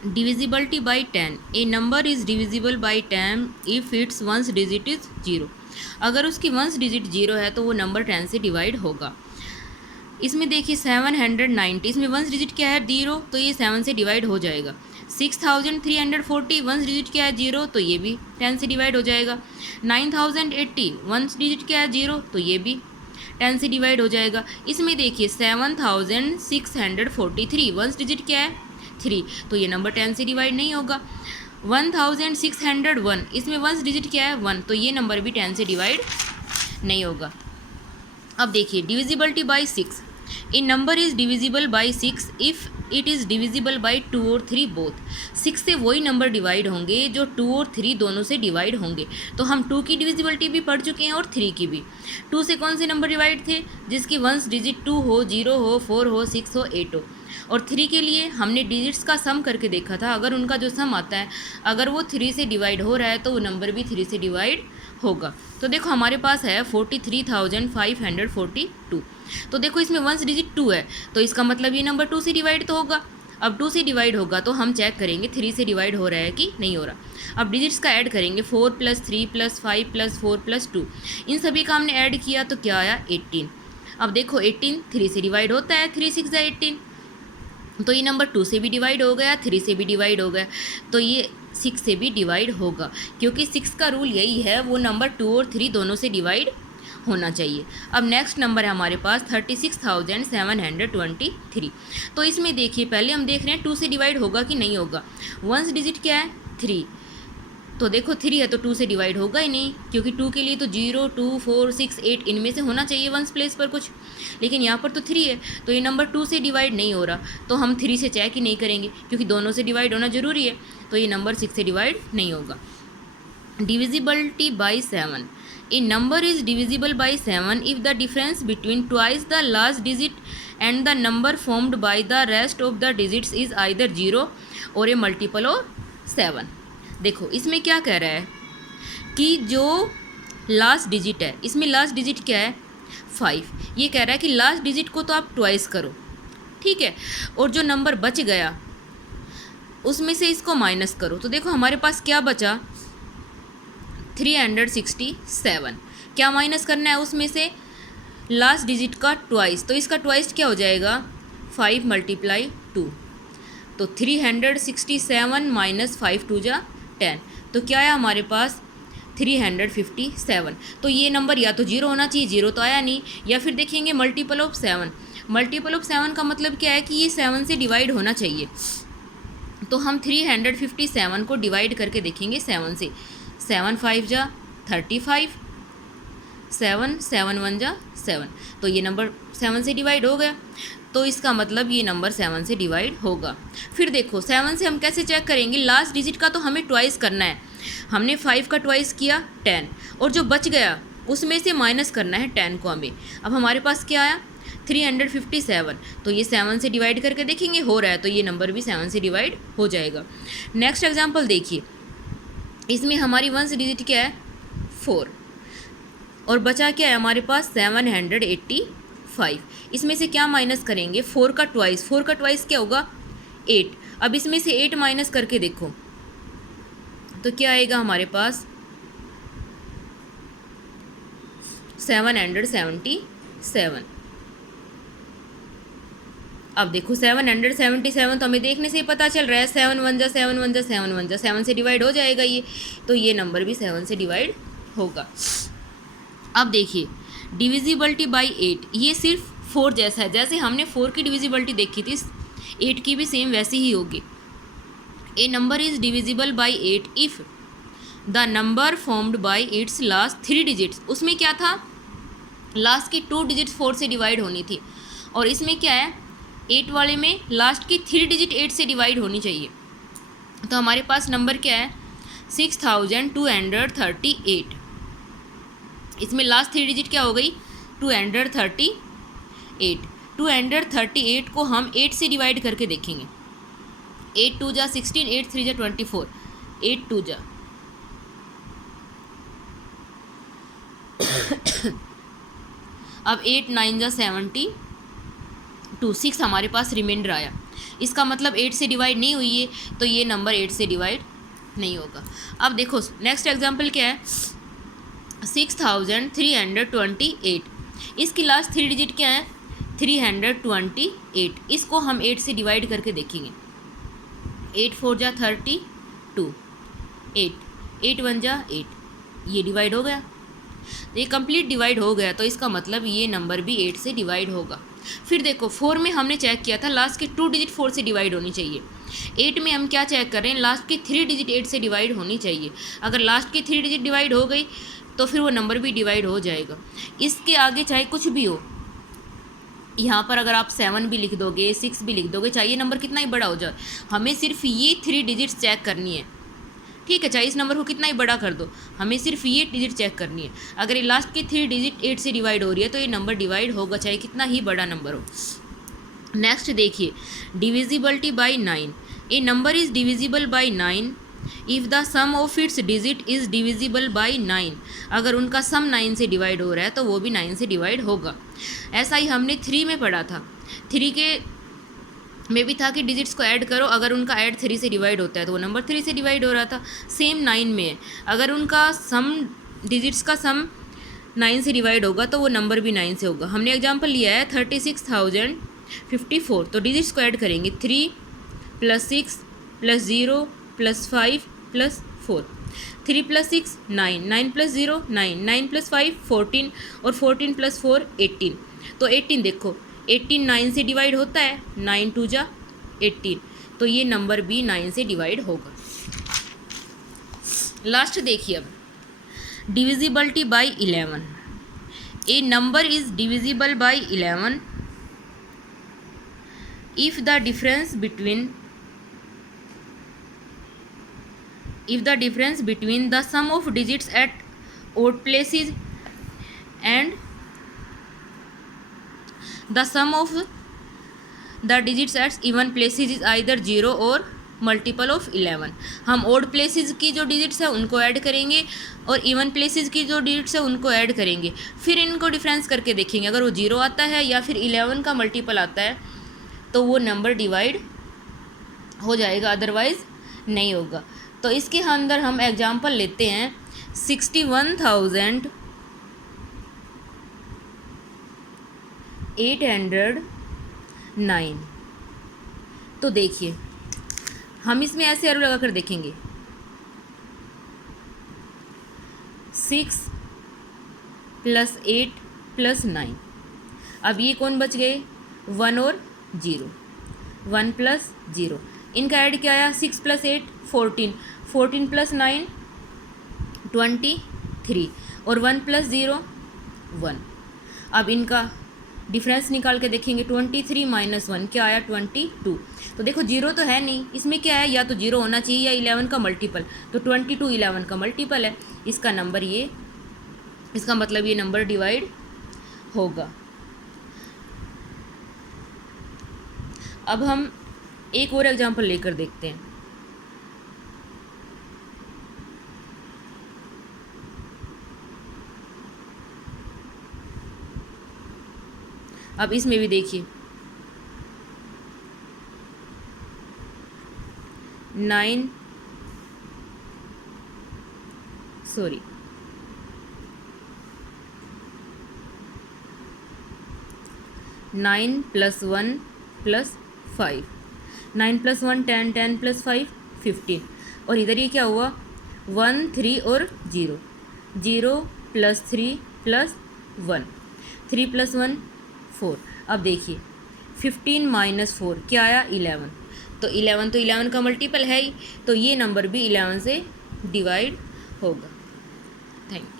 Divisibility by 10. A number is divisible by 10 if its ones digit is 0. अगर उसकी ones digit 0 है तो वो नंबर 10 से डिवाइड होगा। इसमें देखिए 790, इसमें वंस डिजिट क्या है 0, तो ये 7 से डिवाइड हो जाएगा। 6340 वंस डिजिट क्या है 0, तो ये भी 10 से डिवाइड हो जाएगा। 9080 वंस डिजिट क्या है 0, तो ये भी 10 से डिवाइड हो जाएगा। इसमें देखिए 7643 वंस डिजिट क्या है 3, तो ये नंबर 10 से डिवाइड नहीं होगा। 1601 इसमें वंस डिजिट क्या है 1, तो ये नंबर भी 10 से डिवाइड नहीं होगा। अब देखिए divisibility bye 6। A number is divisible bye 6 if it is divisible bye 2 और 3 बोथ। 6 से वही नंबर डिवाइड होंगे जो 2 और 3 दोनों से डिवाइड होंगे। तो हम 2 की डिविजिबिलिटी भी पढ़ चुके हैं और 3 की भी। 2 से कौन से नंबर डिवाइड थे, जिसकी वंस डिजिट 2 हो, 0 हो, 4 हो, 6 हो, 8 हो। और 3 के लिए हमने डिजिट्स का सम करके देखा था, अगर उनका जो सम आता है अगर वो 3 से डिवाइड हो रहा है तो वो नंबर भी 3 से डिवाइड होगा। तो देखो हमारे पास है 43,542। तो देखो इसमें वंस डिजिट 2 है, तो इसका मतलब ये नंबर 2 से डिवाइड तो होगा। अब 2 से डिवाइड होगा तो हम चेक करेंगे 3 से डिवाइड हो रहा है कि नहीं हो रहा। अब डिजिट्स का ऐड करेंगे 4 + 3 + 5 + 4 + 2, इन सभी का हमने ऐड किया तो क्या आया 18। अब देखो 18 3 से डिवाइड होता है, 3 6 18, तो ये नंबर 2 से भी डिवाइड हो गया, 3 से भी डिवाइड हो गया, तो ये 6 से भी डिवाइड होगा, क्योंकि 6 का रूल यही है, वो नंबर 2 और 3 दोनों से डिवाइड होना चाहिए। अब नेक्स्ट नंबर है हमारे पास 36,723। तो इसमें देखिए पहले हम देख रहे हैं 2 से डिवाइड होगा कि नहीं होगा। वंस डिजिट क्या है 3, तो देखो 3 है तो 2 से डिवाइड होगा ही नहीं, क्योंकि 2 के लिए तो 0 2 4 6 8 इनमें से होना चाहिए वंस प्लेस पर कुछ, लेकिन यहाँ पर तो 3 है, तो ये नंबर 2 से डिवाइड नहीं हो रहा, तो हम 3 से चेक ही नहीं करेंगे, क्योंकि दोनों से डिवाइड होना ज़रूरी है, तो ये नंबर 6 से डिवाइड नहीं होगा। Divisibility by 7। A number is divisible by 7 if the difference between twice the last digit and the number formed by the rest of the digits is either 0 और ए मल्टीपल ऑफ 7। देखो इसमें क्या कह रहा है कि जो लास्ट डिजिट है, इसमें लास्ट डिजिट क्या है 5, ये कह रहा है कि लास्ट डिजिट को तो आप ट्वाइस करो, ठीक है, और जो नंबर बच गया उसमें से इसको माइनस करो। तो देखो हमारे पास क्या बचा 367, क्या माइनस करना है उसमें से लास्ट डिजिट का ट्वाइस, तो इसका ट्वाइस क्या हो जाएगा 5 × 2, तो 367 - 5 × 2 = 10, तो क्या है हमारे पास 357। तो ये नंबर या तो 0 होना चाहिए, 0 तो आया नहीं, या फिर देखेंगे मल्टीपल ऑफ 7। मल्टीपल ऑफ 7 का मतलब क्या है कि ये 7 से डिवाइड होना चाहिए, तो हम 357 को डिवाइड करके देखेंगे 7 से। 7 × 5 = 35, 7 7 1 = 7, तो ये नंबर 7 से डिवाइड हो गया, तो इसका मतलब ये नंबर 7 से डिवाइड होगा। फिर देखो 7 से हम कैसे चेक करेंगे, लास्ट डिजिट का तो हमें ट्वाइस करना है, हमने 5 का ट्वाइस किया 10, और जो बच गया उसमें से माइनस करना है 10 को हमें। अब हमारे पास क्या आया 357, तो ये 7 से डिवाइड करके देखेंगे हो रहा है, तो ये नंबर भी 7 से डिवाइड हो जाएगा। नेक्स्ट एग्जाम्पल देखिए, इसमें हमारी वंस डिजिट क्या है 4, और बचा क्या है हमारे पास 785, इसमें से क्या माइनस करेंगे 4 का ट्वाइस, 4 का ट्वाइस क्या होगा 8। अब इसमें से 8 माइनस करके देखो तो क्या आएगा हमारे पास 777। अब देखो 777 तो हमें देखने से ही पता चल रहा है 7 1 = 7 1 = 7 1 = 7 से डिवाइड हो जाएगा ये, तो ये नंबर भी 7 से डिवाइड होगा। अब देखिए डिविजिबिलिटी बाई 8, ये सिर्फ 4 जैसा है, जैसे हमने 4 की डिविजिबिलिटी देखी थी 8 की भी सेम वैसी ही होगी। A number is divisible by 8 if the number formed by its last 3 digits, उसमें क्या था लास्ट की 2 डिजिट्स 4 से डिवाइड होनी थी, और इसमें क्या है 8 वाले में लास्ट की 3 डिजिट 8 से डिवाइड होनी चाहिए, तो हमारे पास नंबर क्या है 6238। इसमें लास्ट 3 डिजिट क्या हो गई 238। 238 को हम 8 से डिवाइड करके देखेंगे, 8 2 = 16, 8 3 = 24, 8 2 = अब 8 9 = 72, 6 हमारे पास रिमाइंडर आया। इसका मतलब 8 से डिवाइड नहीं हुई है, तो ये नंबर 8 से डिवाइड नहीं होगा। अब देखो नेक्स्ट एग्जांपल क्या है, 6328। इसकी लास्ट 3 डिजिट क्या है, 328। इसको हम 8 से डिवाइड करके देखेंगे। 8 4 जा 32, 8 1 जा 8, ये डिवाइड हो गया, तो ये कंप्लीट डिवाइड हो गया, तो इसका मतलब ये नंबर भी 8 से डिवाइड होगा। फिर देखो 4 में हमने चेक किया था लास्ट के 2 डिजिट 4 से डिवाइड होनी चाहिए। 8 में हम क्या चेक कर रहे हैं, लास्ट की 3 डिजिट 8 से डिवाइड होनी चाहिए। अगर लास्ट की 3 डिजिट डिवाइड हो गई तो फिर वो नंबर भी डिवाइड हो जाएगा। इसके आगे चाहे कुछ भी हो, यहाँ पर अगर आप 7 भी लिख दोगे, 6 भी लिख दोगे, चाहे ये नंबर कितना ही बड़ा हो जाए, हमें सिर्फ ये 3 डिजिट्स चेक करनी है। ठीक है, चाहे इस नंबर को कितना ही बड़ा कर दो, हमें सिर्फ ये डिजिट चेक करनी है। अगर ये लास्ट की 3 डिजिट 8 से डिवाइड हो रही है तो ये नंबर डिवाइड होगा, चाहे कितना ही बड़ा नंबर हो। नेक्स्ट देखिए, divisibility by 9। A number is divisible by 9 if the sum of its digit is divisible by 9। अगर उनका सम 9 से डिवाइड हो रहा है तो वो भी 9 से डिवाइड होगा। ऐसा ही हमने 3 में पढ़ा था। 3 के में भी था कि डिजिट्स को ऐड करो, अगर उनका ऐड 3 से डिवाइड होता है तो वो नंबर 3 से डिवाइड हो रहा था। सेम 9 में है, अगर उनका सम डिजिट्स का सम 9 से डिवाइड होगा तो वो नंबर भी 9 से होगा। हमने एग्जांपल लिया है 36,054, तो डिजिट्स को ऐड करेंगे 3 + 6 + 0 + 5 + 4। 3 + 6 9, 9 + 0 9, 9 + 5 14 और 14 + 4 18। तो 18 देखो, 18 9 से डिवाइड होता है, 9 2 जा 18, तो ये नंबर भी 9 से डिवाइड होगा। लास्ट देखिए अब, divisibility bye 11। A number is divisible bye 11 if the difference between the sum of digits at odd places and the sum of the digits at even places is either 0 और multiple of 11। हम odd places की जो digits है उनको add करेंगे और even places की जो डिजिट्स है उनको ऐड करेंगे, फिर इनको डिफरेंस करके देखेंगे। अगर वो 0 आता है या फिर 11 का मल्टीपल आता है तो वो नंबर डिवाइड हो जाएगा, अदरवाइज़ नहीं होगा। तो इसके अंदर हम एग्जांपल लेते हैं 61,809। तो देखिए हम इसमें ऐसे एरो लगा कर देखेंगे, 6 + 8 + 9। अब ये कौन बच गए, 1 और 0, 1 + 0। इनका ऐड क्या आया, 6 + 8 14, 14 + 9 23 और 1 + 0 1। अब इनका डिफरेंस निकाल के देखेंगे, 23 - 1 क्या आया, 22। तो देखो 0 तो है नहीं, इसमें क्या है, या तो 0 होना चाहिए या 11 का मल्टीपल, तो 22 11 का मल्टीपल है, इसका नंबर ये, इसका मतलब ये नंबर डिवाइड होगा। अब हम एक और एग्जांपल लेकर देखते हैं। अब इसमें भी देखिए 9 + 1 + 5, 9 + 1 10, 10 + 5 15, और इधर ये क्या हुआ, 1 3 और 0, 0 + 3 + 1, 3 + 1 4। अब देखिए 15 - 4 क्या आया, 11। तो 11 का मल्टीपल है ही, तो ये नंबर भी 11 से डिवाइड होगा। Thank you.